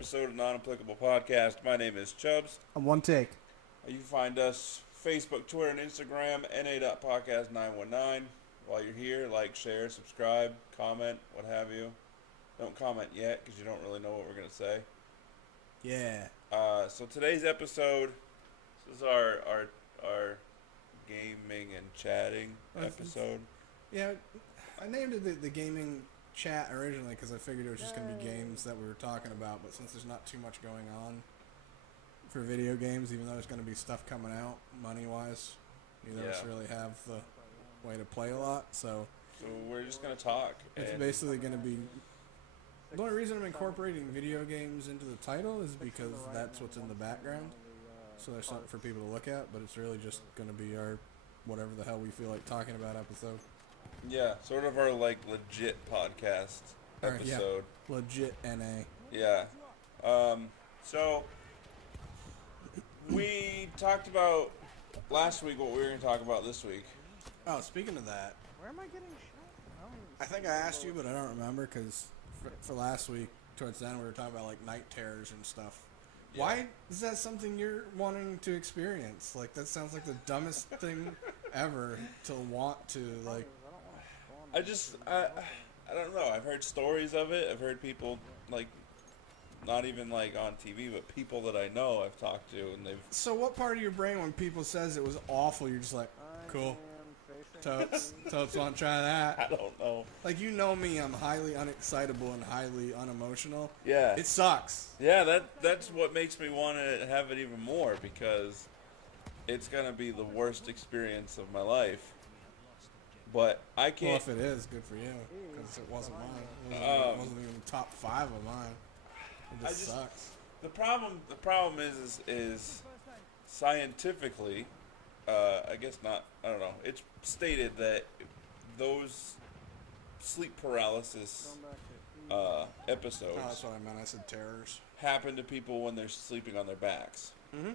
episode of Non-Applicable Podcast. My name is Chubbs. On one take. You can find us Facebook, Twitter, and Instagram, na.podcast919. While you're here, like, share, subscribe, comment, what have you. Don't comment yet because you don't really know what we're going to say. Yeah. So today's episode, this is our gaming and chatting episode. Yeah, I named it the gaming chat originally because I figured it was just going to be games that we were talking about, but since there's not too much going on for video games, even though there's going to be stuff coming out money-wise, neither of us really have the way to play a lot, so we're just going to talk. It's basically going to be... The only reason I'm incorporating video games into the title is because that's what's in the background, so there's something for people to look at, but it's really just going to be our whatever the hell we feel like talking about episode. Yeah, sort of our, like, legit podcast episode. Yeah, legit NA. Yeah. So, we talked about last week what we were going to talk about this week. Oh, speaking of that. Where am I getting shot? I think I asked you, but I don't remember, because for last week, towards the end, we were talking about, like, night terrors and stuff. Yeah. Why is that something you're wanting to experience? Like, that sounds like the dumbest thing ever to want to, like... I don't know. I've heard stories of it. I've heard people, like, not even, like, on TV, but people that I know I've talked to, and they've... So what part of your brain, when people says it was awful, you're just like, cool. Totes want to try that. I don't know. Like, you know me, I'm highly unexcitable and highly unemotional. Yeah. It sucks. Yeah, that's what makes me want to have it even more, because it's going to be the worst experience of my life. But I can't... Well, if it is, good for you, because it wasn't mine. It wasn't even top 5 of mine. It just sucks. The problem is scientifically... I guess not. I don't know. It's stated that those sleep paralysis episodes. Oh, that's what I meant. I said terrors. Happen to people when they're sleeping on their backs. Mm-hmm.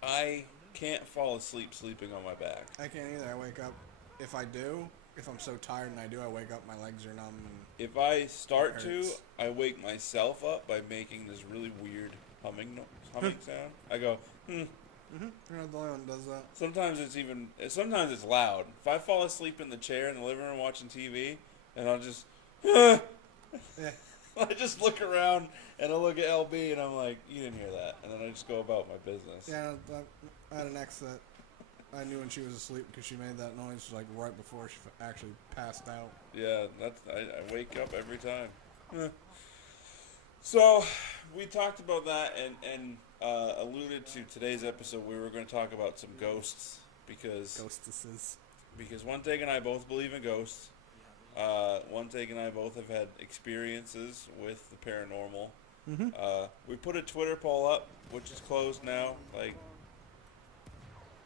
I can't fall asleep sleeping on my back. I can't either. I wake up. If I'm so tired and I do, I wake up, my legs are numb. And if I start to, I wake myself up by making this really weird humming sound. I go, Mm-hmm. You're not the only one that does that. Sometimes it's loud. If I fall asleep in the chair in the living room watching TV, and I'll just, yeah. I just look around and I look at LB and I'm like, you didn't hear that, and then I just go about my business. Yeah, I had an ex that I knew when she was asleep because she made that noise like right before she actually passed out. Yeah, I wake up every time. So we talked about that and alluded to today's episode. We were going to talk about some ghosts because One Take and I both believe in ghosts. One Take and I both have had experiences with the paranormal. Mm-hmm. We put a Twitter poll up, which is closed now.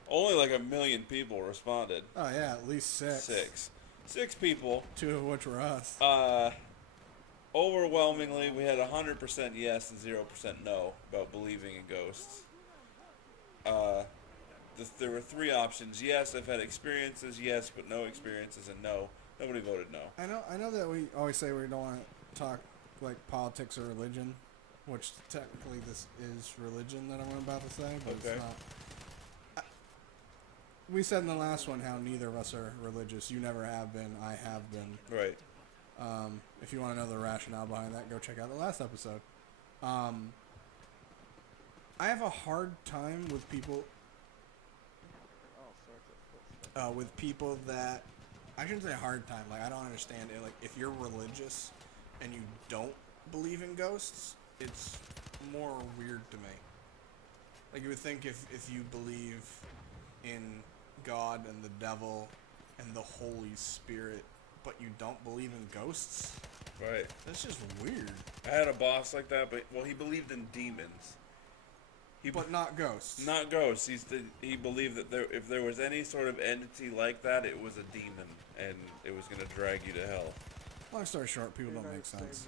Only like 1 million people responded. Oh yeah, at least 6. 6 people. 2 of which were us. Overwhelmingly, we had 100% yes and 0% no about believing in ghosts. There were 3 options. Yes, I've had experiences. Yes, but no experiences. And no. Nobody voted no. I know that we always say we don't want to talk like politics or religion, which technically this is religion that I'm about to say, but It's not. We said in the last one how neither of us are religious. You never have been. I have been. Right. If you want to know the rationale behind that, go check out the last episode. I have a hard time with people. With people that I shouldn't say hard time. Like, I don't understand it. Like, if you're religious and you don't believe in ghosts, it's more weird to me. Like, you would think if you believe in God and the devil and the Holy Spirit, but you don't believe in ghosts? Right. That's just weird. I had a boss like that, but, he believed in demons. But not ghosts. Not ghosts. He believed that if there was any sort of entity like that, it was a demon, and it was going to drag you to hell. Long story short, people don't make sense.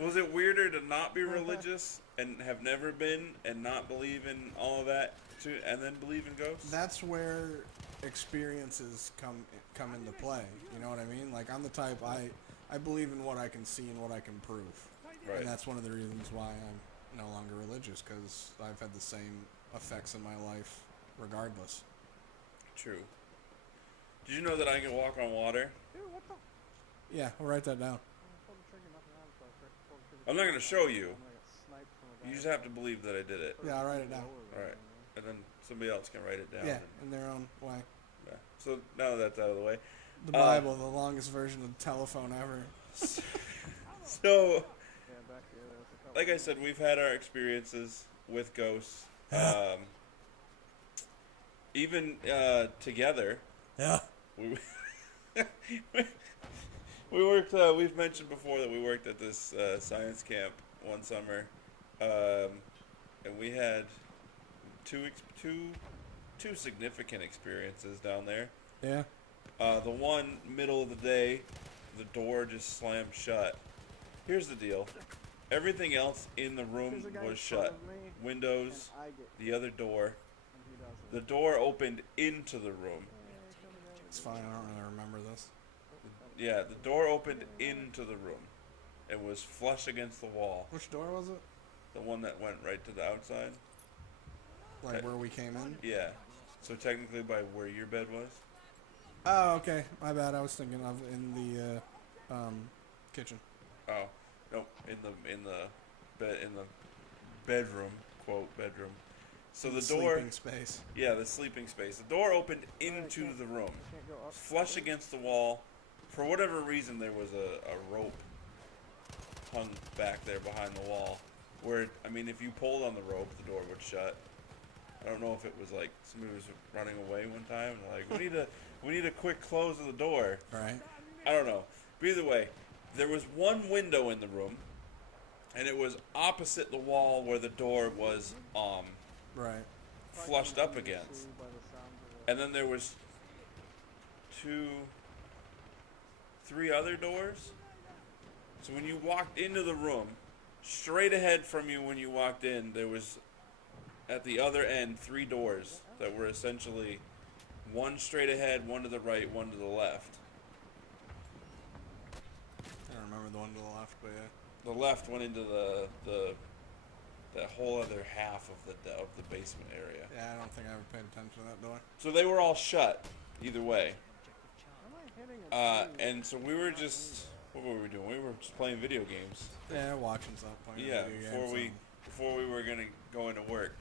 Was it weirder to not be religious and have never been and not believe in all of that, and then believe in ghosts? That's where experiences come into play. You know what I mean? Like, I'm the type, I believe in what I can see and what I can prove. Right. And that's one of the reasons why I'm no longer religious, because I've had the same effects in my life regardless. True. Did you know that I can walk on water? Dude, what the? Yeah, I'll write that down. Pull the trigger, nothing happens. So I pull the trigger. I'm not gonna show you. I'm gonna get sniped from a guy. You just have to believe that I did it. Yeah, I'll write it down. Alright. And then somebody else can write it down. Yeah, in their own way. Yeah. So now that that's out of the way. The Bible, the longest version of the telephone ever. So, Yeah, back here. There's a couple. like I said, we've had our experiences with ghosts. Even together, Yeah. we we worked. We've mentioned before that we worked at this science camp one summer, and we had two significant experiences down there. Yeah. The one middle of the day, the door just slammed shut. Here's the deal: everything else in the room There's a guy was in front shut. of me, Windows, and I get, the other door. and he doesn't. The door opened into the room. It's fine. I don't really remember this. Yeah, the door opened into the room. It was flush against the wall. Which door was it? The one that went right to the outside. Like where we came in? Yeah. So technically by where your bed was. Oh, okay. My bad. I was thinking of in the kitchen. Oh, nope. In the bedroom, quote bedroom. So the door. Sleeping space. Yeah, the sleeping space. The door opened into the room, Can't go up. flush against the wall. For whatever reason, there was a rope hung back there behind the wall. Where, I mean, if you pulled on the rope, the door would shut. I don't know if it was like somebody was running away one time. Like, we need a quick close of the door. Right. I don't know. But either way, there was one window in the room, and it was opposite the wall where the door was Right. flushed up against. And then there was three other doors. So when you walked into the room, straight ahead from you when you walked in, there was at the other end 3 doors that were essentially one straight ahead, one to the right, one to the left. I don't remember the one to the left, but yeah. The left went into that whole other half of the basement area. Yeah, I don't think I ever paid attention to that door. So they were all shut either way. Am I hitting a tree? And so we were just, what were we doing? We were just playing video games. Yeah, watching something. Playing Yeah, video games, before we were gonna go into work.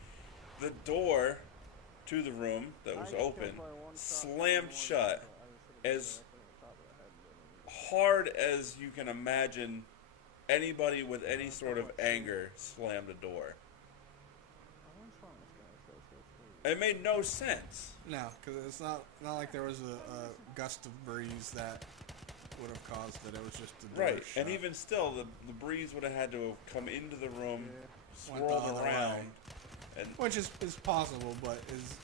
The door to the room that was I get killed open by one shot slammed from shut one shot. I was as hitting directly on top of the head. hard as you can imagine anybody with any sort of anger slammed a door. What's wrong with this guy? So It made no sense. No, because it's not like there was a gust of breeze that would have caused it. It was just the door Right, shut. and even still, the breeze would have had to have come into the room, Went the swirled other around, way. and Which is possible, but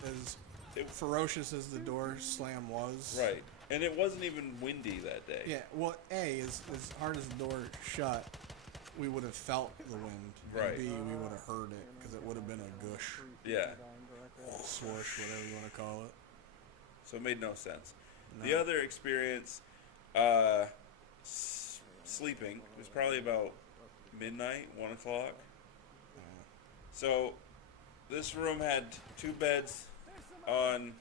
as It- ferocious as the door slam was. right. And it wasn't even windy that day. Yeah, well, A, as hard as the door shut, we would have felt the wind. Right. And B, we would have heard it, because it would have been a gush, Yeah. swoosh, whatever you want to call it. So it made no sense. No. The other experience, sleeping, it was probably about midnight, 1 o'clock. So this room had 2 beds on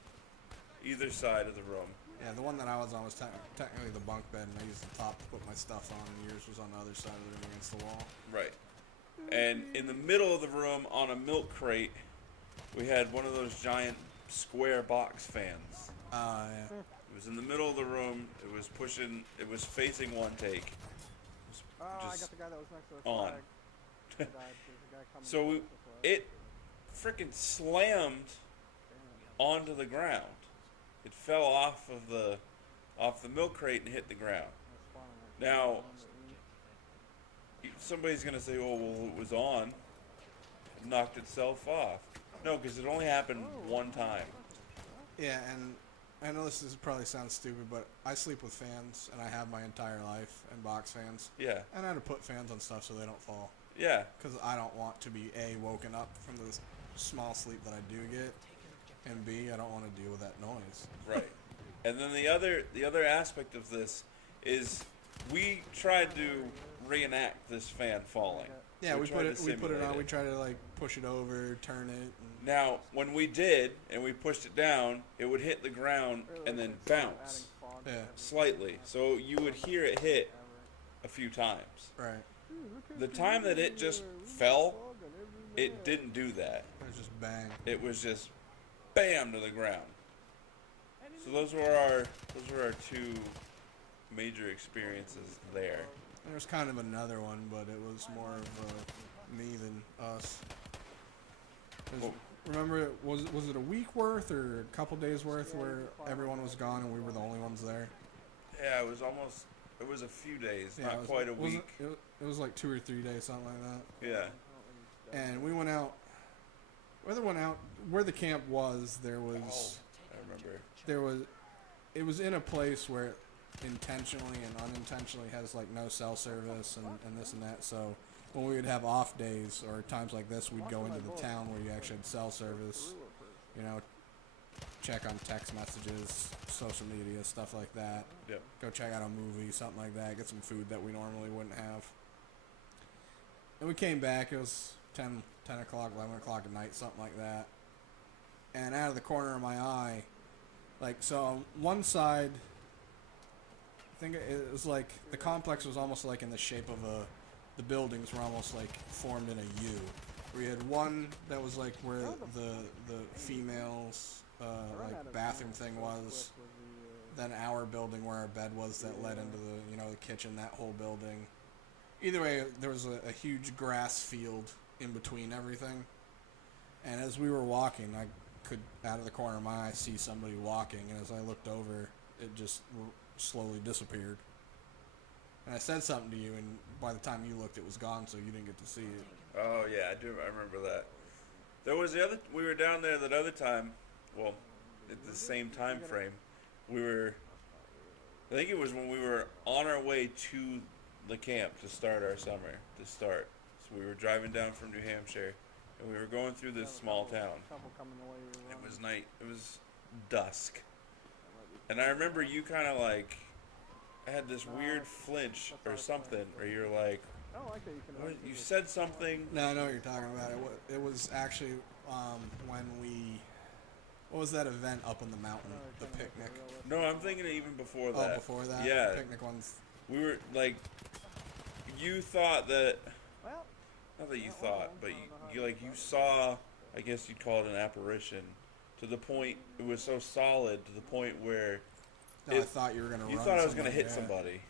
either side of the room. Yeah, the one that I was on was technically the bunk bed, and I used the top to put my stuff on, and yours was on the other side of the room against the wall. Right. And in the middle of the room on a milk crate, we had one of those giant square box fans. Yeah. It was in the middle of the room. It was facing one take. It was Oh, I just got the guy that was next to the on. flag. He died. There's a guy coming So towards the flag. it freaking slammed onto the ground. It fell off the milk crate and hit the ground. That's spawning right Now, there. somebody's gonna say, "Oh, well, it was on. It knocked itself off." No, because it only happened one time. Yeah, and I know this probably sounds stupid, but I sleep with fans, and I have my entire life, and box fans. Yeah, And I had to put fans on stuff so they don't fall. yeah, Because I don't want to be, A, woken up from the small sleep that I do get, and B, I don't want to deal with that noise. right. And then the other aspect of this is we tried to reenact this fan falling. Yeah, we tried put to it on. simulate We try to like push it over, turn it. And Now, when we did, and we pushed it down, it would hit the ground and then bounce yeah, slightly. So you would hear it hit a few times. right. The time that it just fell, it didn't do that. It was just bang. It was just bam to the ground. So those were our two major experiences there. There was kind of another one, but it was more of me than us. 'Cause Well- remember, was it a week worth or a couple days worth where everyone was gone and we were the only ones there? Yeah, it was a few days, Yeah, not it was, quite a wasn't- week. It was like 2 or 3 days, something like that. Yeah. And we went out. Where the camp was, there Oh, was I remember. it was in a place where it intentionally and unintentionally has like no cell service and this and that. So when we would have off days or times like this, we'd go into the town where you actually had cell service, you know, check on text messages, social media, stuff like that. Yep. Go check out a movie, something like that, get some food that we normally wouldn't have. And we came back, it was 10 o'clock, 11 o'clock at night, something like that. And out of the corner of my eye, like, so on one side, I think it was like, the complex was almost like in the shape of the buildings were almost like formed in a U. We had one that was like where the females, like bathroom thing was. Then our building where our bed was that led into the kitchen, that whole building. Either way, there was a huge grass field in between everything. And as we were walking, I could, out of the corner of my eye, see somebody walking. And as I looked over, it just slowly disappeared. And I said something to you, and by the time you looked, it was gone, so you didn't get to see it. Oh yeah, I remember that. There was we were down there that other time, well, at the same time frame. I think it was when we were on our way to the camp to start our summer, So we were driving down from New Hampshire, and we were going through this small town. It was night, it was dusk. And I remember you kind of like had this weird flinch or something, where you're like, you said something. No, I know what you're talking about. It was actually when what was that event up on the mountain? The picnic. No, I'm thinking even before that. Oh, before that? Yeah. The picnic ones. We were like, you thought that, not that you thought, but you saw, I guess you'd call it an apparition, to the point, it was so solid, to the point where No, I thought you were going to run. you thought I was going to hit yeah. somebody.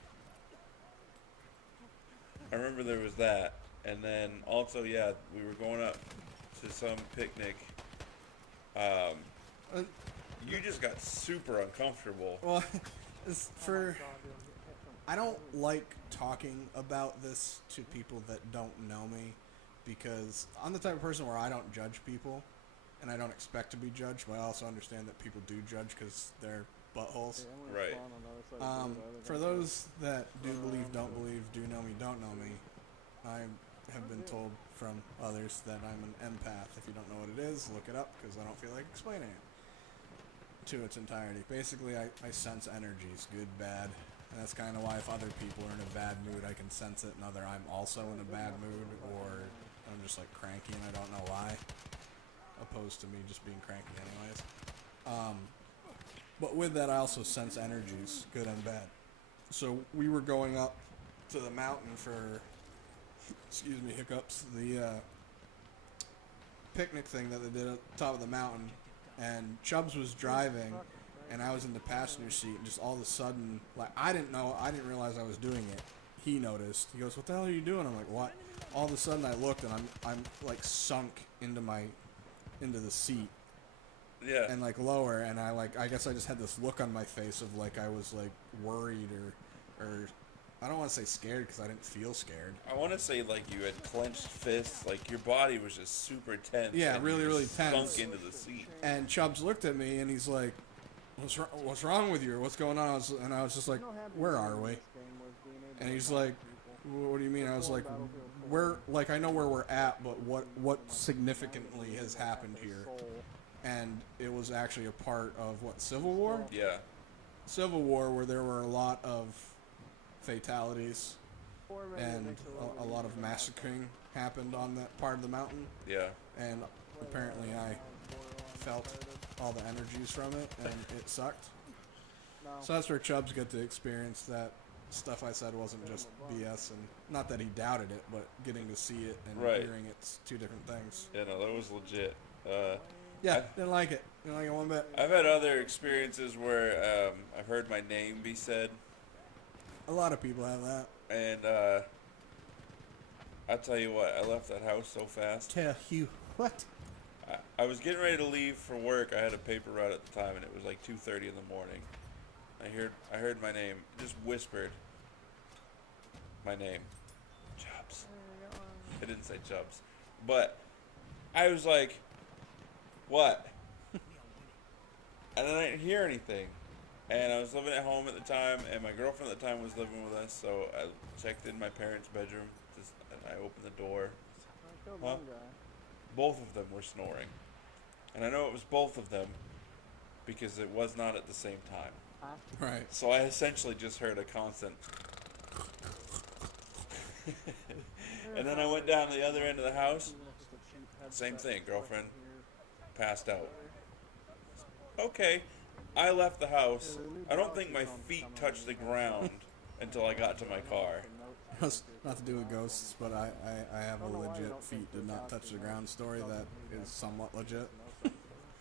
I remember there was that. And then also, yeah, we were going up to some picnic. You just got super uncomfortable. Well, I don't like talking about this to people that don't know me, because I'm the type of person where I don't judge people, and I don't expect to be judged, but I also understand that people do judge because they're buttholes. Right. For those that do believe, don't believe, do know me, don't know me, I have been told from others that I'm an empath. If you don't know what it is, look it up, because I don't feel like explaining it to its entirety. Basically, I sense energies, good, bad, and that's kind of why if other people are in a bad mood, I can sense it, and either I'm also in a bad mood, or I'm just like cranky and I don't know why, opposed to me just being cranky anyways. But with that, I also sense energies, good and bad. So we were going up to the mountain for, excuse me, hiccups, the picnic thing that they did at the top of the mountain, and Chubbs was driving, and I was in the passenger seat, and just all of a sudden, like, I didn't realize I was doing it. He noticed. He goes, "What the hell are you doing?" I'm like, "What?" All of a sudden, I looked, and I'm like sunk into the seat. Yeah. And like lower, and I guess I just had this look on my face of like I was like worried or I don't want to say scared, because I didn't feel scared. I want to say like you had clenched fists, like your body was just super tense. Yeah, and really, you really just tense. Sunk into the seat. And Chubbs looked at me and he's like, What's wrong with you? Or what's going on?" And I was just like, "Where are we?" And he's like, "What do you mean?" I was like, I know where we're at, but what significantly has happened here?" And it was actually a part of Civil War? Yeah. Civil War, where there were a lot of fatalities, and a lot of massacring happened on that part of the mountain. Yeah. And apparently I felt all the energies from it, and it sucked. So that's where Chubbs got to experience that stuff I said wasn't just BS, and not that he doubted it, but getting to see it and Right. hearing it's two different things. Yeah, no, that was legit. Yeah, didn't like it. Didn't like it one bit. I've had other experiences where I've heard my name be said, A lot of people have that. and I'll tell you what, I left that house so fast. Tell you what? I was getting ready to leave for work. I had a paper route at the time, and it was like 2:30 in the morning. I heard my name, just whispered my name, Chubbs. I didn't say Chubbs, but I was like, what? And then I didn't hear anything. And I was living at home at the time, and my girlfriend at the time was living with us, so I checked in my parents' bedroom, and I opened the door. Huh? Both of them were snoring. And I know it was both of them because it was not at the same time. Right. So I essentially just heard a constant. And then I went down to the other end of the house. Same thing, girlfriend passed out. Okay, I left the house. I don't think my feet touched the ground until I got to my car. Has not to do with ghosts, but I have a legit feet did not touch the ground story that is somewhat legit.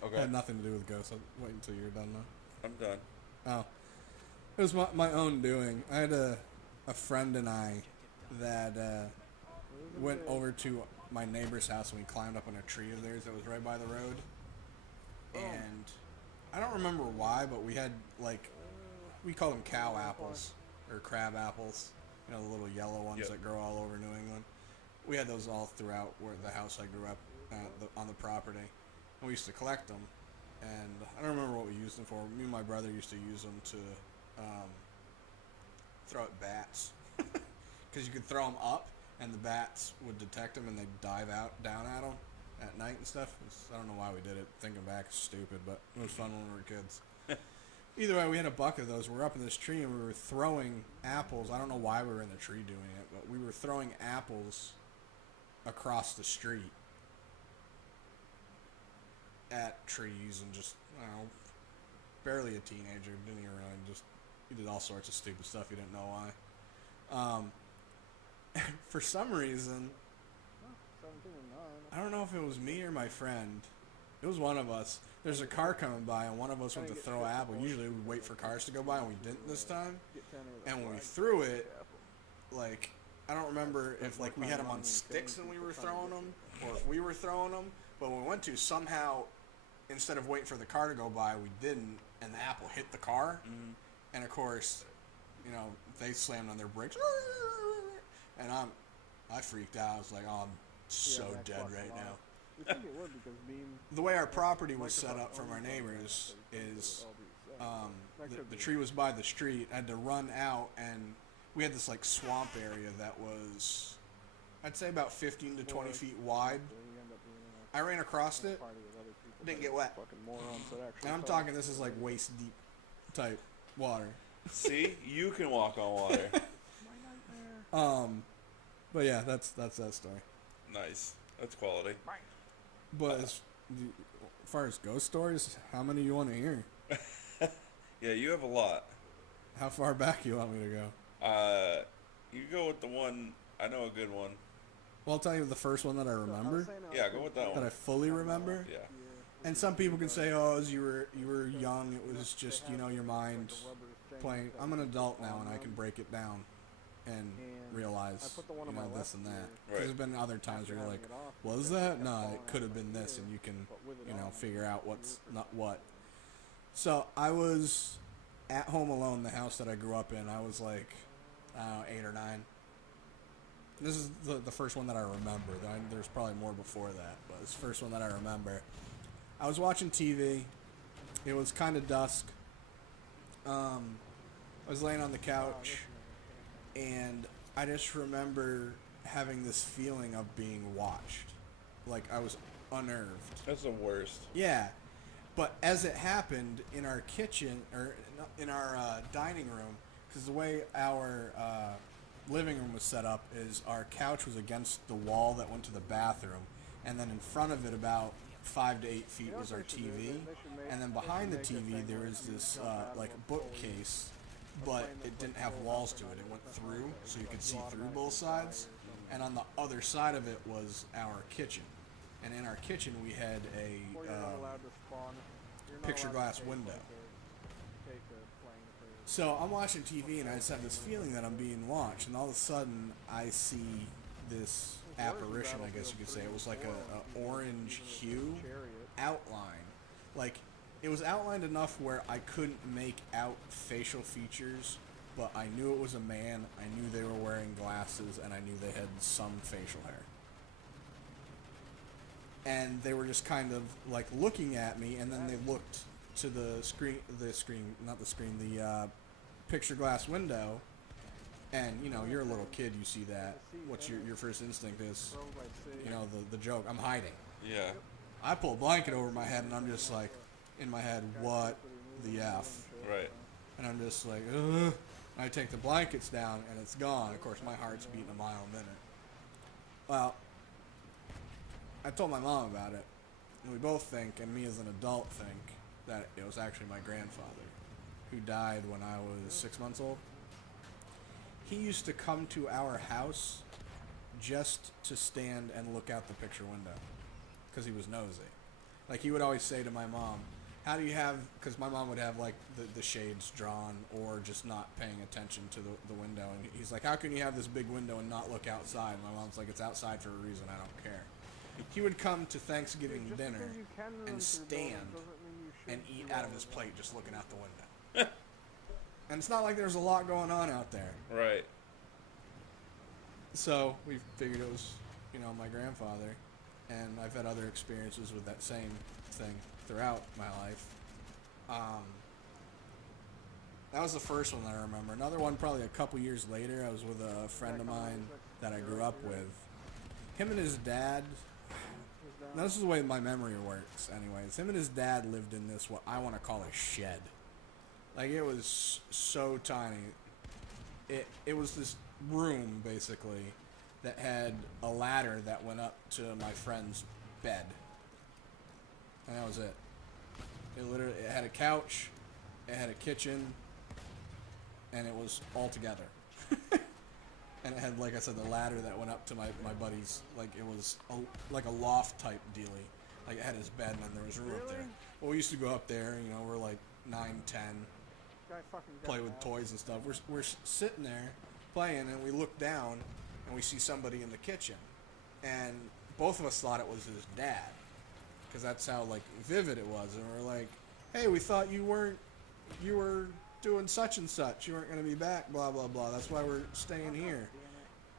Okay, Had nothing to do with ghosts. I'll wait until you're done though. I'm done. Oh. It was my own doing. I had a friend and I that went over to my neighbor's house and we climbed up on a tree of theirs that was right by the road. And I don't remember why, but we had, like, we call them cow apples or crab apples. You know, the little yellow ones Yep. that grow all over New England. We had those all throughout where the house I grew up on the property. And we used to collect them. And I don't remember what we used them for. Me and my brother used to use them to throw at bats. Because you could throw them up, and the bats would detect them, and they'd dive down at them at night and stuff. I don't know why we did it. Thinking back, it's stupid, but it was fun when we were kids. Either way, we had a bucket of those. We were up in this tree, and we were throwing apples. I don't know why we were in the tree doing it, but we were throwing apples across the street at trees and just, I don't know, barely a teenager. Didn't even really just, he did all sorts of stupid stuff. You didn't know why. For some reason, I don't know if it was me or my friend. It was one of us. There's a car coming by, and one of us went to throw an apple. Usually we wait for cars to go by, and we didn't this time. And when we threw it, like, I don't remember if, like, we had them on sticks and we were throwing them, or if we were throwing them. But when we went to, somehow, instead of waiting for the car to go by, we didn't, and the apple hit the car. Mm-hmm. And, of course, you know, they slammed on their brakes. And I freaked out. I was like, oh, I'm so dead right now. The way our property was set up from our neighbors is the tree was by the street. I had to run out, and we had this, like, swamp area that was, I'd say, about 15 to 20 feet wide. I ran across it, didn't get wet. And I'm talking, this is like waist deep type water. See, you can walk on water. But yeah, that's that story. Nice. That's quality. But as far as ghost stories, how many you want to hear? Yeah, you have a lot. How far back you want me to go? You go with the one. I know a good one. Well, I'll tell you the first one that I remember, Yeah, go with that that I one. fully remember. Yeah. And some people can say, "Oh, as you were young, it was just, you know, your mind playing." I'm an adult now, and I can break it down and realize, you know, this and that. Right. There's been other times where you're like, "Was that? No, it could have been this," and you can, you know, figure out what's not what. So I was at home alone, the house that I grew up in. I was like, I don't know, 8 or 9. This is the first one that I remember. There's probably more before that, but it's the first one that I remember. I was watching TV. It was kind of dusk. I was laying on the couch, and I just remember having this feeling of being watched. Like I was unnerved. That's the worst. Yeah. But as it happened in our kitchen, or in our dining room, because the way our living room was set up is our couch was against the wall that went to the bathroom, and then in front of it about 5 to 8 feet was our TV, and then behind the TV there was this like bookcase, but it didn't have walls to it. It went through, so you could see through both sides, and on the other side of it was our kitchen. And in our kitchen we had a picture glass window. So I'm watching TV and I just have this feeling that I'm being watched, and all of a sudden I see this apparition, I guess you could say. It was like a orange hue outline. Like, it was outlined enough where I couldn't make out facial features, but I knew it was a man, I knew they were wearing glasses, and I knew they had some facial hair. And they were just kind of like looking at me, and then they looked to the picture glass window, and you know, you're a little kid, you see that. What's your first instinct is, you know, the joke, I'm hiding. Yeah. I pull a blanket over my head, and I'm just like, in my head, what the F? Right. And I'm just like, ugh. I take the blankets down, and it's gone. Of course, my heart's beating a mile a minute. Well, I told my mom about it, and we both think, and me as an adult think, that it was actually my grandfather, who died when I was 6 months old. He used to come to our house just to stand and look out the picture window, because he was nosy. Like, he would always say to my mom, how do you have, because my mom would have like the shades drawn or just not paying attention to the window, and he's like, how can you have this big window and not look outside? My mom's like, it's outside for a reason, I don't care. He would come to Thanksgiving dinner and stand and eat out of his plate just looking out the window. And it's not like there's a lot going on out there. Right. So we figured it was, you know, my grandfather, and I've had other experiences with that same thing throughout my life. That was the first one that I remember. Another one probably a couple years later, I was with a friend of mine that I grew up with. Him and his dad, now this is the way my memory works anyways, him and his dad lived in this, what I want to call a shed. Like, it was so tiny. It was this room, basically, that had a ladder that went up to my friend's bed. And that was it. It had a couch, it had a kitchen, and it was all together. And it had, like I said, the ladder that went up to my buddy's, like, it was like a loft type dealie. Like, it had his bed, and then there was room up there. Well, we used to go up there, you know, we're like 9, 10, play with toys and stuff. We're sitting there playing, and we look down, and we see somebody in the kitchen. And both of us thought it was his dad, because that's how, like, vivid it was. And we're like, hey, we thought you were doing such and such. You weren't going to be back, blah, blah, blah. That's why we're staying here.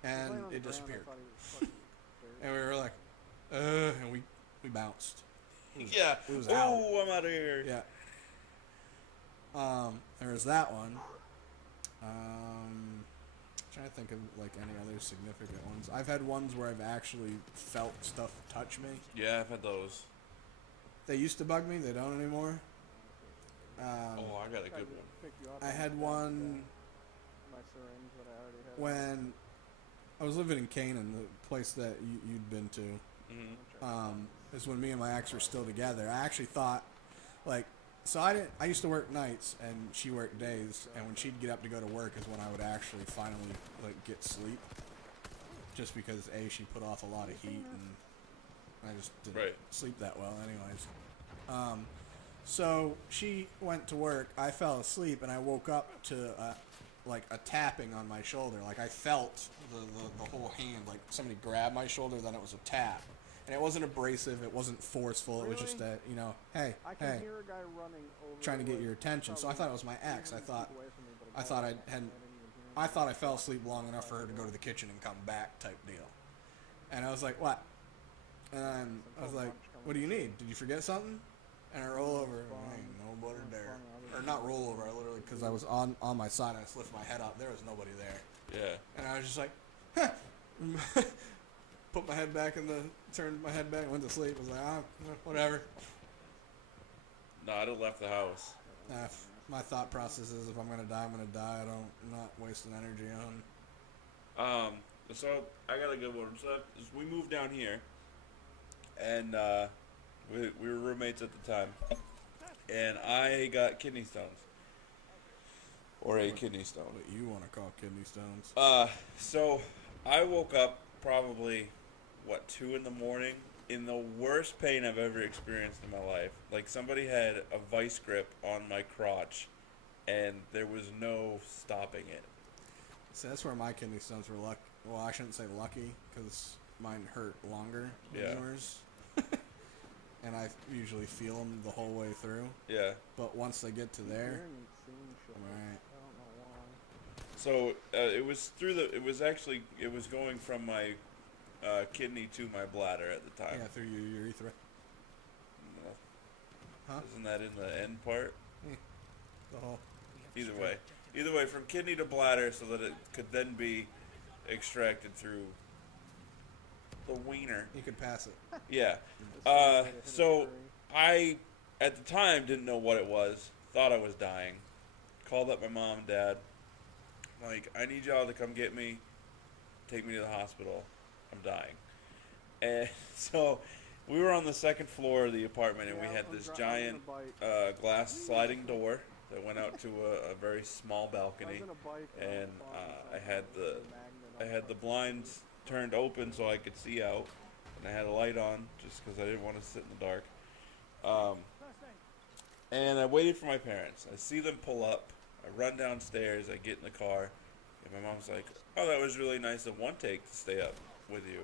And it disappeared. And we were like, and we bounced. Yeah. It was out. Oh, I'm out of here. Yeah. There was that one. Trying to think of like any other significant ones. I've had ones where I've actually felt stuff touch me. Yeah, I've had those. They used to bug me. They don't anymore. Oh, I got a good one. I had one when I was living in Canaan, the place that you'd been to. Mm-hmm. Is when me and my ex were still together. I actually thought, like, so I used to work nights and she worked days, and when she'd get up to go to work is when I would actually finally like get sleep, just because she put off a lot of heat and I just didn't sleep that well anyways. So she went to work, I fell asleep, and I woke up to like a tapping on my shoulder. Like, I felt the whole hand, like somebody grabbed my shoulder, then it was a tap. And it wasn't abrasive, it wasn't forceful, it was just a, you know, hey, trying to get your attention. So I thought it was my ex. I thought I fell asleep long enough for her to go to the kitchen and come back type deal. And I was like, what? And I was like, what do you need? Did you forget something? And I roll over, ain't nobody there. Or not roll over, I literally, because I was on my side, I lift my head up, there was nobody there. Yeah. And I was just like, put my head back turned my head back and went to sleep. I was like, whatever. No, I'd have left the house. My thought process is if I'm gonna die, I'm gonna die. I'm not wasting energy on. So I got a good one. So we moved down here, and we were roommates at the time, and I got kidney stones, or a kidney stone. What you want to call kidney stones? So I woke up probably 2 in the morning in the worst pain I've ever experienced in my life. Like somebody had a vice grip on my crotch, and there was no stopping it. So that's where my kidney stones were lucky. Well, I shouldn't say lucky because mine hurt longer than Yeah. yours. And I usually feel them the whole way through. Yeah. But once they get to there, Hearing and seeing shit. right. I don't know why. So it was it was going from my kidney to my bladder at the time. Yeah, through your urethra. No. Huh? Isn't that in the end part? The whole. Either way, from kidney to bladder, so that it could then be extracted through the wiener. You could pass it. Yeah. This one might have hit a So tree. I, at the time, didn't know what it was. Thought I was dying. Called up my mom and dad. Like, I need y'all to come get me. Take me to the hospital. I'm dying. And so we were on the second floor of the apartment, and we had this giant glass sliding door that went out to a very small balcony. And I had the blinds turned open so I could see out, and I had a light on just because I didn't want to sit in the dark. And I waited for my parents. I see them pull up. I run downstairs. I get in the car, and my mom's like, "Oh, that was really nice of one take to stay up with you."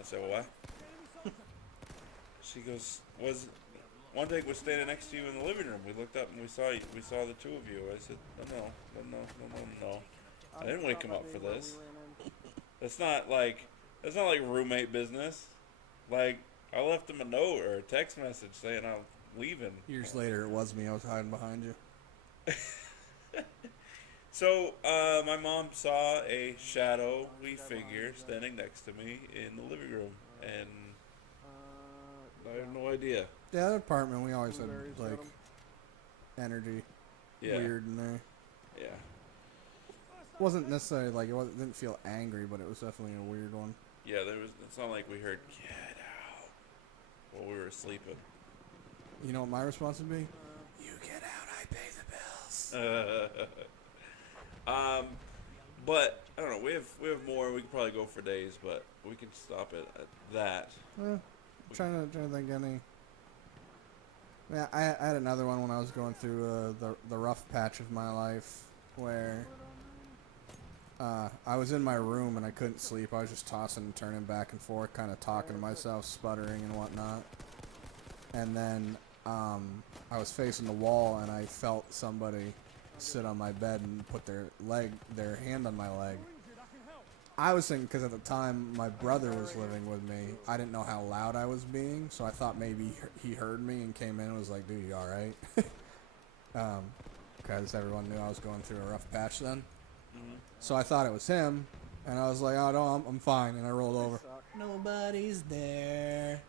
I said, "What?" She goes, "Was one take was standing next to you in the living room. We looked up and we saw the two of you." I said, "No. I didn't wake him up for this. That's not like roommate business. Like, I left him a note or a text message saying I'm leaving." Years later, it was me. I was hiding behind you. So my mom saw a shadowy figure standing next to me in the living room, and I have no idea. Yeah, that apartment, we always had, Blueberries, got like, 'em. energy Yeah, weird in there. yeah, Wasn't necessarily, like, didn't feel angry, but it was definitely a weird one. yeah. It's not like we heard "get out" while we were sleeping. You know what my response would be? You get out, I pay the bills. But I don't know. We have more. We could probably go for days, but we can stop it at that. Trying to think any. Yeah, I had another one when I was going through the rough patch of my life where I was in my room and I couldn't sleep. I was just tossing and turning back and forth, kind of talking to myself, sputtering and whatnot. And then I was facing the wall and I felt somebody sit on my bed and put their hand on my leg. I was thinking, because at the time my brother was living with me, I didn't know how loud I was being, so I thought maybe he heard me and came in and was like, "Dude, you alright?" Because everyone knew I was going through a rough patch then. Mm-hmm. So I thought it was him, and I was like, "Oh no, I'm fine," and I rolled over. Suck. Nobody's there.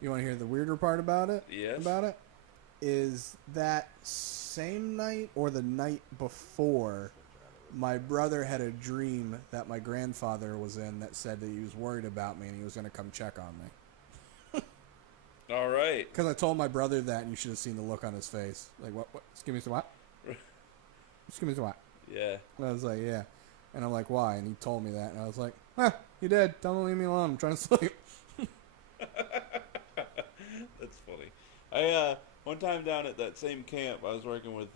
You want to hear the weirder part about it? Yes. About it? Is that same night or the night before, my brother had a dream that my grandfather was in that said that he was worried about me and he was going to come check on me. All right. Because I told my brother that, and you should have seen the look on his face. Like, what? Excuse me, so what? Excuse me, so what? Yeah. And I was like, yeah. And I'm like, why? And he told me that, and I was like, you did. Don't leave me alone. I'm trying to sleep. That's funny. I one time down at that same camp, I was working with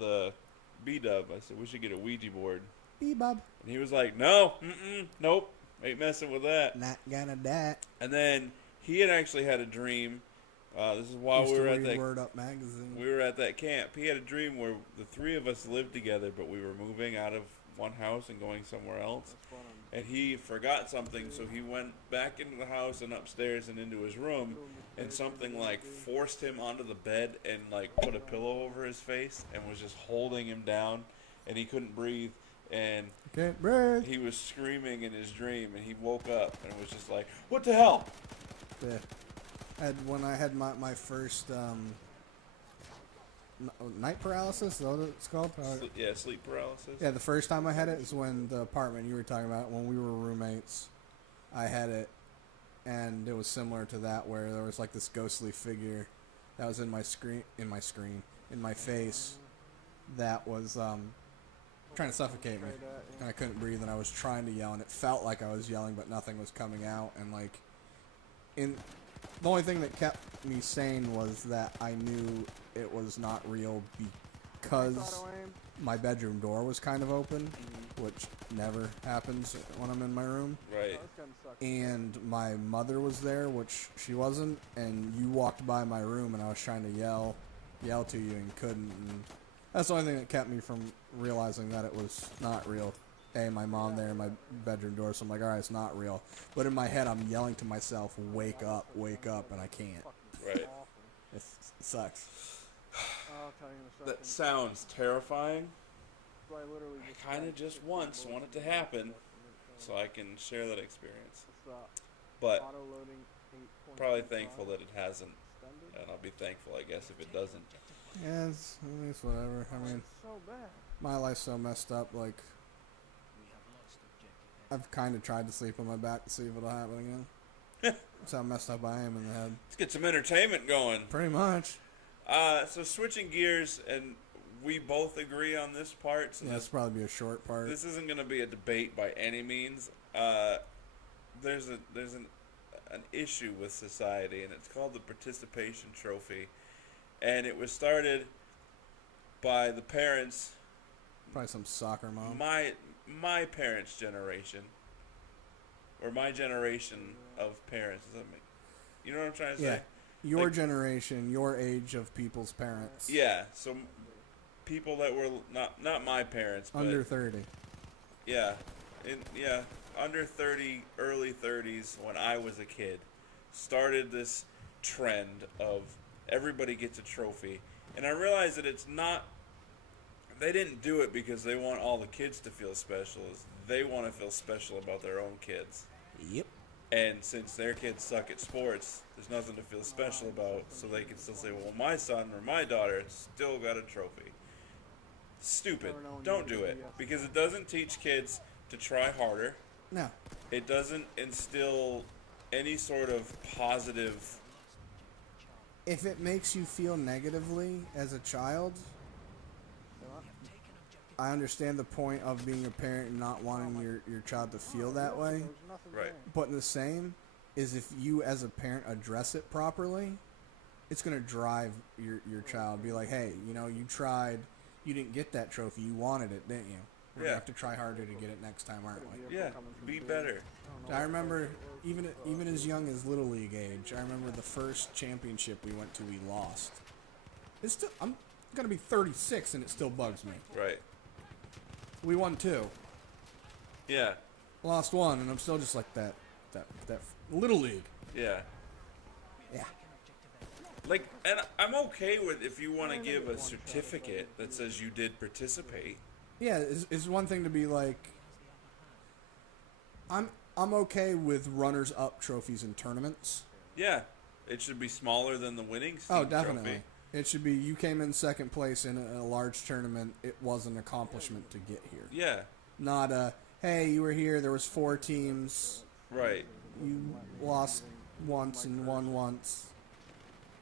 B-Dub. I said we should get a Ouija board, Bebop. and he was like, "No, nope, ain't messing with that." Not gonna die. And then he had actually had a dream. This is while Used we to were at read that Word Up magazine. we were at that camp. He had a dream where the three of us lived together, but we were moving out of one house and going somewhere else. That's fun. And he forgot something, so he went back into the house and upstairs and into his room, and something like forced him onto the bed and like put a pillow over his face and was just holding him down, and he couldn't breathe, and Can't breathe. he was screaming in his dream, and he woke up and was just like, "What the hell?" Yeah. When I had my first night paralysis. Is that what it's called? Sleep paralysis. Yeah, the first time I had it is when the apartment you were talking about, when we were roommates, I had it, and it was similar to that, where there was like this ghostly figure that was in my face, that was trying to suffocate me, and I couldn't breathe, and I was trying to yell, and it felt like I was yelling, but nothing was coming out, and like, the only thing that kept me sane was that I knew it was not real because my bedroom door was kind of open, which never happens when I'm in my room. Right. And my mother was there, which she wasn't, and you walked by my room, and I was trying to yell to you and couldn't. And that's the only thing that kept me from realizing that it was not real. My mom there in my bedroom door, so I'm like, alright, it's not real. But in my head, I'm yelling to myself, wake up, and I can't. Right. It sucks. I'll tell you in a second. That sounds terrifying. So I literally I kind of just once want it to happen so I can share that experience. But auto-loading 8.25 probably thankful that it hasn't, and I'll be thankful, I guess, if it doesn't. Yeah, it's whatever. I mean, so bad. my life's so messed up, like, I've kind of tried to sleep on my back to see if it'll happen again. That's how messed up I am in the head. Let's get some entertainment going. Pretty much. So switching gears, and we both agree on this part. So Yeah, it's probably be a short part. this isn't going to be a debate by any means. There's an issue with society, and it's called the participation trophy, and it was started by the parents. Probably some soccer mom. My parents' generation, or my generation of parents. Does that make, you know what I'm trying to say? Yeah. Your Like- generation, your age of people's parents. Yeah. So people that were not my parents, but Under 30. yeah, under 30, early 30s, when I was a kid, started this trend of everybody gets a trophy, and I realized that it's not. They didn't do it because they want all the kids to feel special. They want to feel special about their own kids. Yep. And since their kids suck at sports, there's nothing to feel special about, so they can still say, well, my son or my daughter still got a trophy. Stupid. Don't do it. Because it doesn't teach kids to try harder. No. It doesn't instill any sort of positive... If it makes you feel negatively as a child, I understand the point of being a parent and not wanting your child to feel that way. Right. But in the same is if you as a parent address it properly, it's going to drive your child. Be like, hey, you tried, you didn't get that trophy, you wanted it, didn't you? We're going to have to try harder to get it next time, aren't we? Yeah, be better. I remember, even as young as Little League age, I remember the first championship we went to, we lost. I'm going to be 36 and it still bugs me. Right. We won 2. Yeah. Lost 1, and I'm still just like that Little League. Yeah. Yeah. Like, and I'm okay with if you want to give a certificate that says you did participate. Yeah, it's one thing to be like, I'm okay with runners-up trophies in tournaments. Yeah. It should be smaller than the winning Oh, definitely. trophy. It should be you came in second place in a large tournament. It was an accomplishment to get here. Yeah. Not hey, you were here. There was 4 teams. Right. You lost once and won once.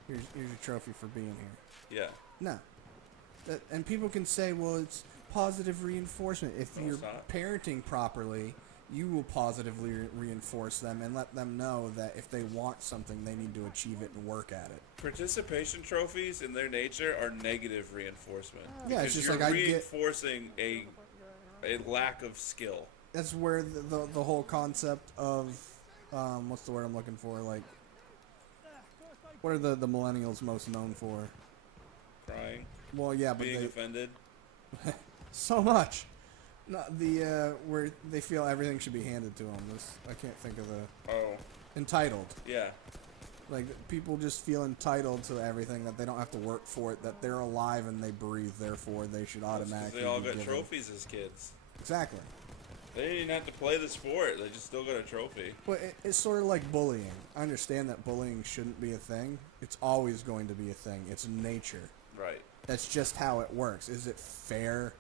Here's your trophy for being here. Yeah. No. And people can say, well, it's positive reinforcement. If No, you're it's not. parenting properly, you will positively reinforce them and let them know that if they want something, they need to achieve it and work at it. Participation trophies in their nature are negative reinforcement. Yeah, it's Because just you're like I get. reinforcing a lack of skill. That's where the whole concept of what's the word I'm looking for? Like, what are the millennials most known for? Crying. Well, yeah, but Being they offended. so much. Not the where they feel everything should be handed to them. I can't think of the Oh. entitled. Yeah. Like people just feel entitled to everything, that they don't have to work for it, that they're alive and they breathe, therefore they should That's 'cause automatically they all be got given. trophies as kids. Exactly. They didn't even have to play the sport. They just still got a trophy. But it's sort of like bullying. I understand that bullying shouldn't be a thing. It's always going to be a thing. It's nature. Right. That's just how it works. Is it fair?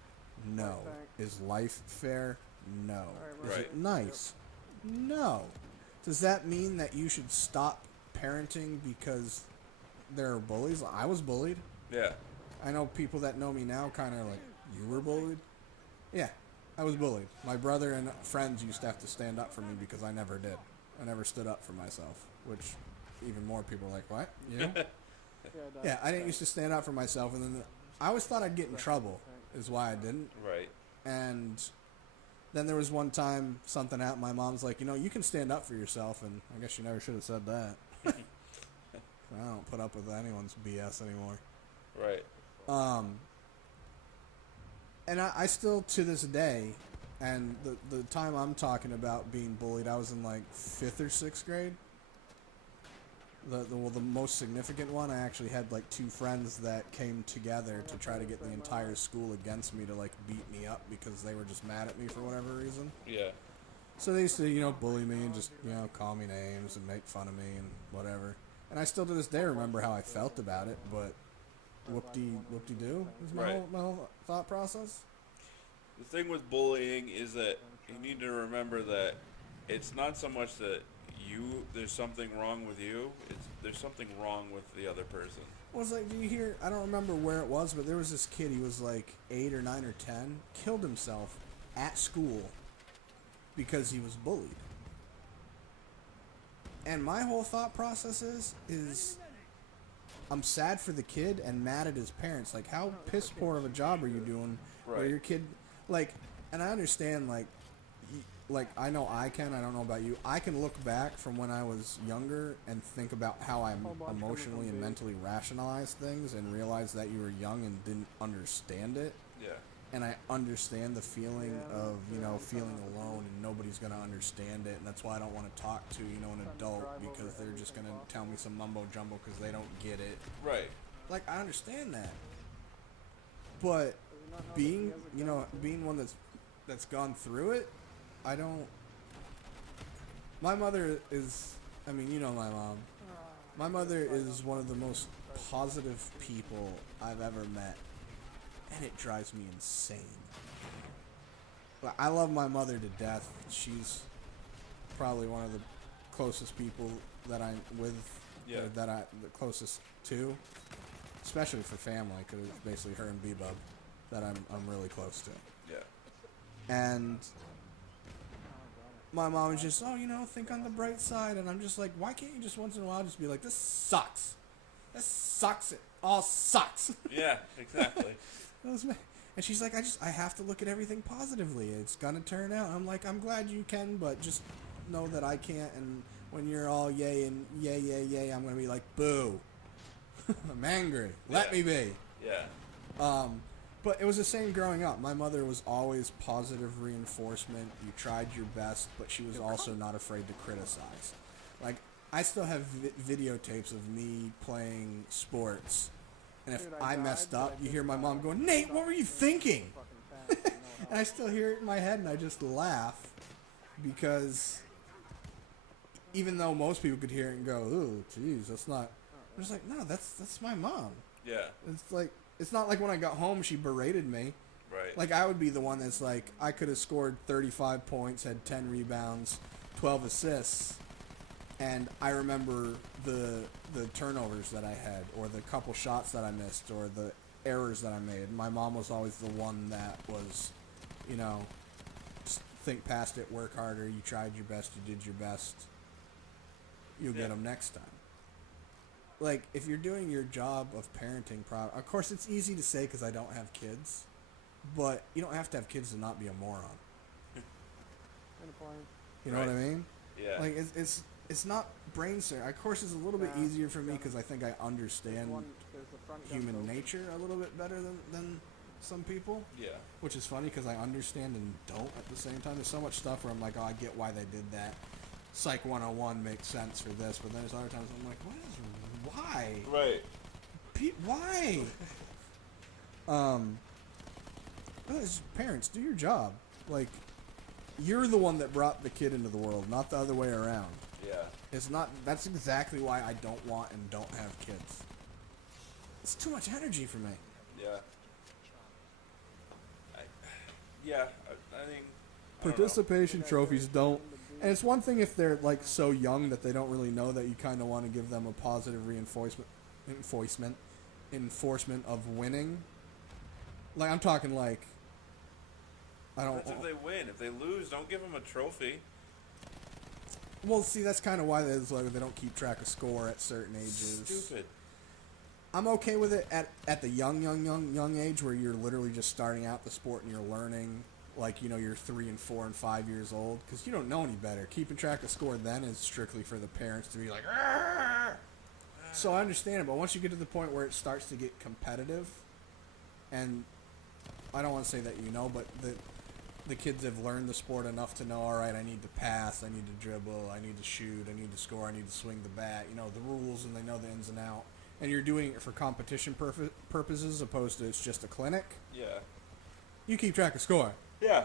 No. Right, thanks. Is life fair? No. Right, Is right. it nice? No. Does that mean that you should stop parenting because there are bullies? I was bullied. Yeah. I know people that know me now kind of like, you were bullied? Yeah, I was bullied. My brother and friends used to have to stand up for me because I never did. I never stood up for myself, which even more people are like, what? You? Yeah, I didn't used to stand up for myself, and then I always thought I'd get in trouble, is why I didn't. Right. And then there was one time something happened. My mom's like, you can stand up for yourself, and I guess you never should have said that. I don't put up with anyone's BS anymore. Right. And I still, to this day, and the time I'm talking about being bullied, I was in like 5th or 6th grade. The most significant one, I actually had like 2 friends that came together to try to get the entire school against me to like beat me up because they were just mad at me for whatever reason. Yeah. So they used to, bully me and just, call me names and make fun of me and whatever. And I still to this day remember how I felt about it, but whoop-de-doo is my whole thought process. The thing with bullying is that you need to remember that it's not so much that there's something wrong with you, there's something wrong with the other person. Well, it's like, do you hear, I don't remember where it was, but there was this kid, he was like 8 or 9 or 10, killed himself at school because he was bullied. And my whole thought process is I'm sad for the kid and mad at his parents. Like, how piss poor of a job are you doing where your kid, like, and I understand, like, I know I don't know about you, I can look back from when I was younger and think about how I emotionally and mentally rationalized things and realize that you were young and didn't understand it. Yeah. And I understand the feeling of, feeling alone and nobody's going to understand it. And that's why I don't want to talk to, an adult because they're just going to tell me some mumbo jumbo because they don't get it. Right. Like, I understand that. But being one that's gone through it, I don't. My mother is, my mom. My mother is one of the most positive people I've ever met. And it drives me insane. I love my mother to death. She's probably one of the closest people that I'm with, Yeah. the closest to, especially for family, because it's basically her and B-Bub that I'm really close to. Yeah. And my mom is just, think on the bright side, and I'm just like, why can't you just once in a while just be like, this sucks. This sucks. It all sucks. Yeah, exactly. And she's like, I have to look at everything positively. It's gonna turn out. I'm like, I'm glad you can, but just know that I can't. And when you're all yay and yay, I'm gonna be like, boo. I'm angry. Let me be. Yeah. But it was the same growing up. My mother was always positive reinforcement. You tried your best, but she was also not afraid to criticize. Like, I still have videotapes of me playing sports. And if I messed up, you hear my mom going, Nate, what were you thinking? And I still hear it in my head, and I just laugh. Because even though most people could hear it and go, ooh, geez, that's not... I'm just like, no, that's my mom. Yeah. It's like... It's not like when I got home, she berated me. Right. Like, I would be the one that's like, I could have scored 35 points, had 10 rebounds, 12 assists, and I remember the turnovers that I had, or the couple shots that I missed, or the errors that I made. My mom was always the one that was, just think past it, work harder, you tried your best, you did your best, you'll get them next time. Like, if you're doing your job of parenting, of course it's easy to say because I don't have kids, but you don't have to have kids to not be a moron. You know what I mean? Yeah. Like, it's not brain surgery. Of course, it's a little bit easier for me because I think I understand human nature a little bit better than some people. Yeah. Which is funny because I understand and don't at the same time. There's so much stuff where I'm like, oh, I get why they did that. Psych 101 makes sense for this, but then there's other times I'm like, why? Right. Why? Parents, do your job. Like, you're the one that brought the kid into the world, not the other way around. Yeah. It's not. That's exactly why I don't want and don't have kids. It's too much energy for me. Yeah. I, yeah, I think. I don't know. Participation trophies don't. And it's one thing if they're like so young that they don't really know that you kind of want to give them a positive enforcement of winning. Like I'm talking like I don't. That's if they win. If they lose, don't give them a trophy. Well, see, that's kind of why they don't keep track of score at certain ages. Stupid. I'm okay with it at the young age where you're literally just starting out the sport and you're learning. Like, you're 3 and 4 and 5 years old because you don't know any better. Keeping track of score then is strictly for the parents to be like, "Arr!" So I understand it, but once you get to the point where it starts to get competitive, and I don't want to say that but the kids have learned the sport enough to know, all right, I need to pass, I need to dribble, I need to shoot, I need to score, I need to swing the bat, the rules, and they know the ins and outs. And you're doing it for competition purposes opposed to it's just a clinic. Yeah. You keep track of score. Yeah.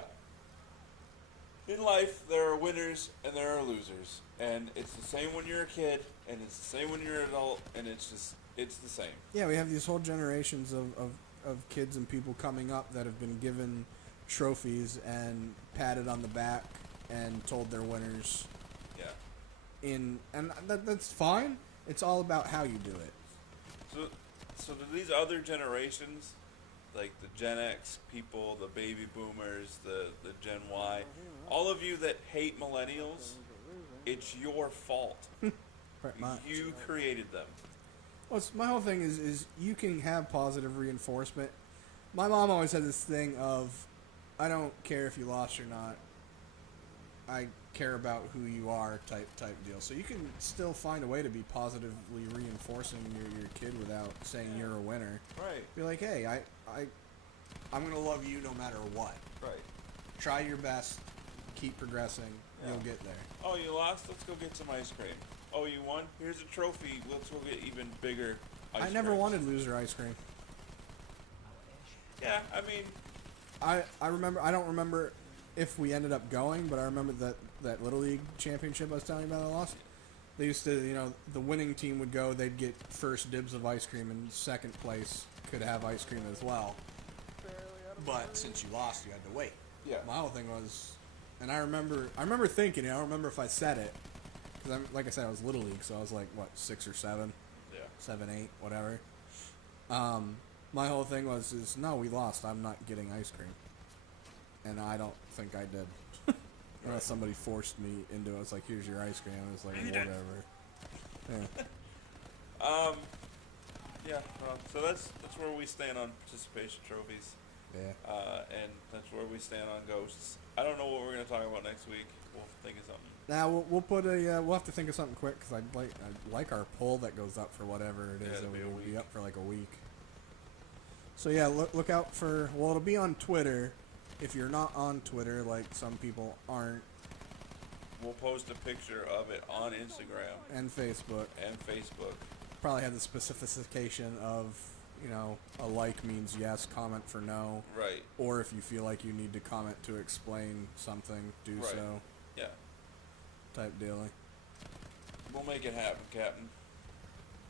In life, there are winners and there are losers. And it's the same when you're a kid, and it's the same when you're an adult, and it's the same. Yeah, we have these whole generations of kids and people coming up that have been given trophies and patted on the back and told they're winners. Yeah. And that's fine. It's all about how you do it. So do these other generations, like the Gen X people, the baby boomers, the Gen Y, all of you that hate millennials, it's your fault. You created them. Well, my whole thing is you can have positive reinforcement. My mom always had this thing of, I don't care if you lost or not. I care about who you are type deal. So you can still find a way to be positively reinforcing your kid without saying you're a winner. Right. Be like, hey, I'm going to love you no matter what. Right. Try your best. Keep progressing. Yeah. You'll get there. Oh, you lost? Let's go get some ice cream. Oh, you won? Here's a trophy. Let's go get even bigger ice cream. I never wanted loser ice cream. Yeah, I mean... I remember... I don't remember if we ended up going, but I remember that Little League championship I was telling you about I lost. They used to, the winning team would go, they'd get first dibs of ice cream, and second place could have ice cream as well. But since you lost, you had to wait. Yeah. My whole thing was... And I remember thinking it. I don't remember if I said it. Because, like I said, I was Little League, so I was like, 6 or 7? Yeah. 7, 8, whatever. My whole thing was, no, we lost. I'm not getting ice cream. And I don't think I did. Unless somebody forced me into it. It's like, here's your ice cream. I was like, whatever. Yeah. Yeah, so that's where we stand on participation trophies. Yeah. And that's where we stand on ghosts. I don't know what we're going to talk about next week. We'll think of something. Now we'll put we'll have to think of something quick because I'd like our poll that goes up for whatever it is. It'll be up for like a week. So yeah, look out for. Well, it'll be on Twitter. If you're not on Twitter, like some people aren't, we'll post a picture of it on Instagram and Facebook. Probably have the specification of, a like means yes, comment for no. Right. Or if you feel like you need to comment to explain something, do right. so. Yeah. Type dealing. We'll make it happen, Captain.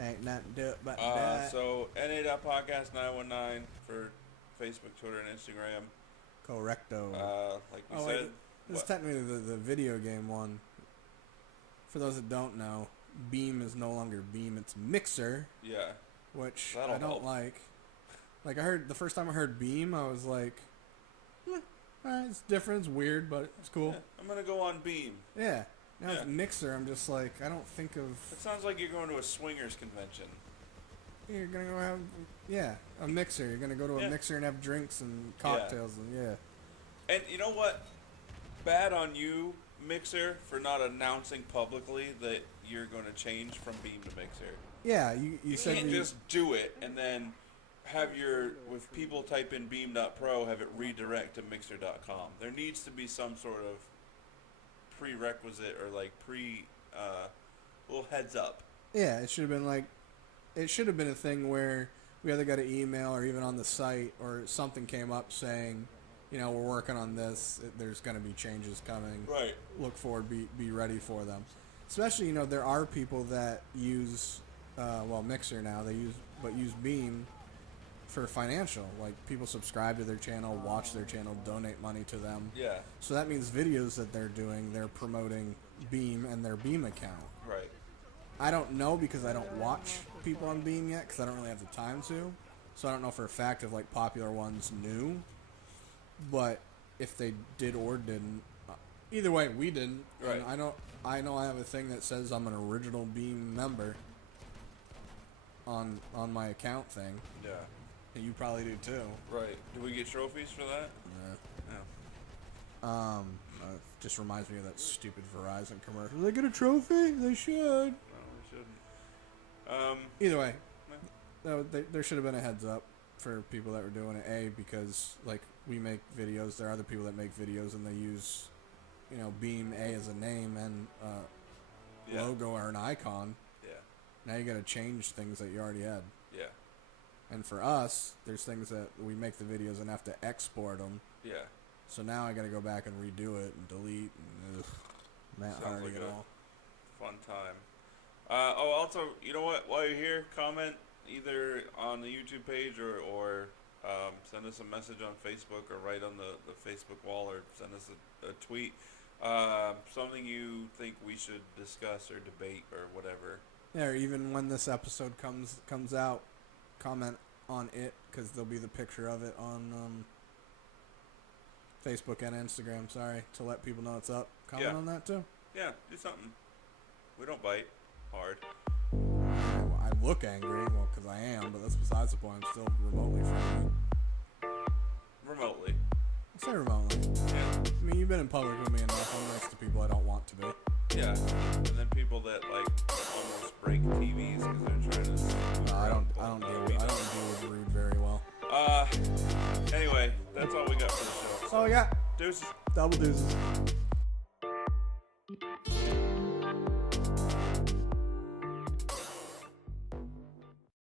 Ain't nothing to do it but that. So, NA.podcast 919 for Facebook, Twitter, and Instagram. Correcto. Like we said. This is technically the video game one. For those that don't know, Beam is no longer Beam, it's Mixer. Yeah. Which That'll I don't help. like. Like, the first time I heard Beam, I was like, it's different, it's weird, but it's cool. Yeah, I'm going to go on Beam. Yeah. Now it's Mixer, I'm just like, I don't think of... It sounds like you're going to a swingers convention. You're going to go have, a mixer. You're going to go to a mixer and have drinks and cocktails and, And you know what? Bad on you, Mixer, for not announcing publicly that you're going to change from Beam to Mixer. Yeah, you said... You can't just do it and then have with people type in beam.pro, have it redirect to mixer.com. There needs to be some sort of prerequisite or like little heads up. Yeah, it should have been a thing where we either got an email or even on the site or something came up saying, we're working on this. There's going to be changes coming. Right. Look forward. Be ready for them. Especially, there are people that use Mixer now. They use Beam for financial. Like, people subscribe to their channel, watch their channel, donate money to them. Yeah. So that means videos that they're doing, they're promoting Beam and their Beam account. Right. I don't know because I don't watch people on Beam yet because I don't really have the time to. So I don't know for a fact if like popular ones knew. But if they did or didn't, either way, we didn't. Right. And I know I have a thing that says I'm an original Beam member on my account thing. Yeah. And you probably do too. Right. Do we get trophies for that? Yeah. Just reminds me of that stupid Verizon commercial. They get a trophy? They should. No, we shouldn't. Either way, there should have been a heads up for people that were doing it. Because like we make videos, there are other people that make videos and they use, Beam as a name and logo or an icon. Yeah. Now you got to change things that you already had. Yeah. And for us, there's things that we make the videos and have to export them. Yeah. So now I got to go back and redo it and delete and Sounds harding like it a all. fun time. Also, you know what? While you're here, comment either on the YouTube page or send us a message on Facebook or write on the Facebook wall or send us a tweet. Something you think we should discuss or debate or whatever. Yeah, or even when this episode comes out, comment on it because there'll be the picture of it on Facebook and Instagram. Sorry, to let people know it's up. Comment on that too. Yeah, do something. We don't bite hard. I look angry, well, because I am, but that's besides the point. I'm still remotely friendly. Remotely. I say remotely. Yeah. I mean, you've been in public with me enough. I'm nice to people I don't want to be. Yeah. And then people that almost break TVs because they're trying to. I don't deal with rude very well. Anyway, that's all we got for the show. That's all we got. Deuces. Double deuces.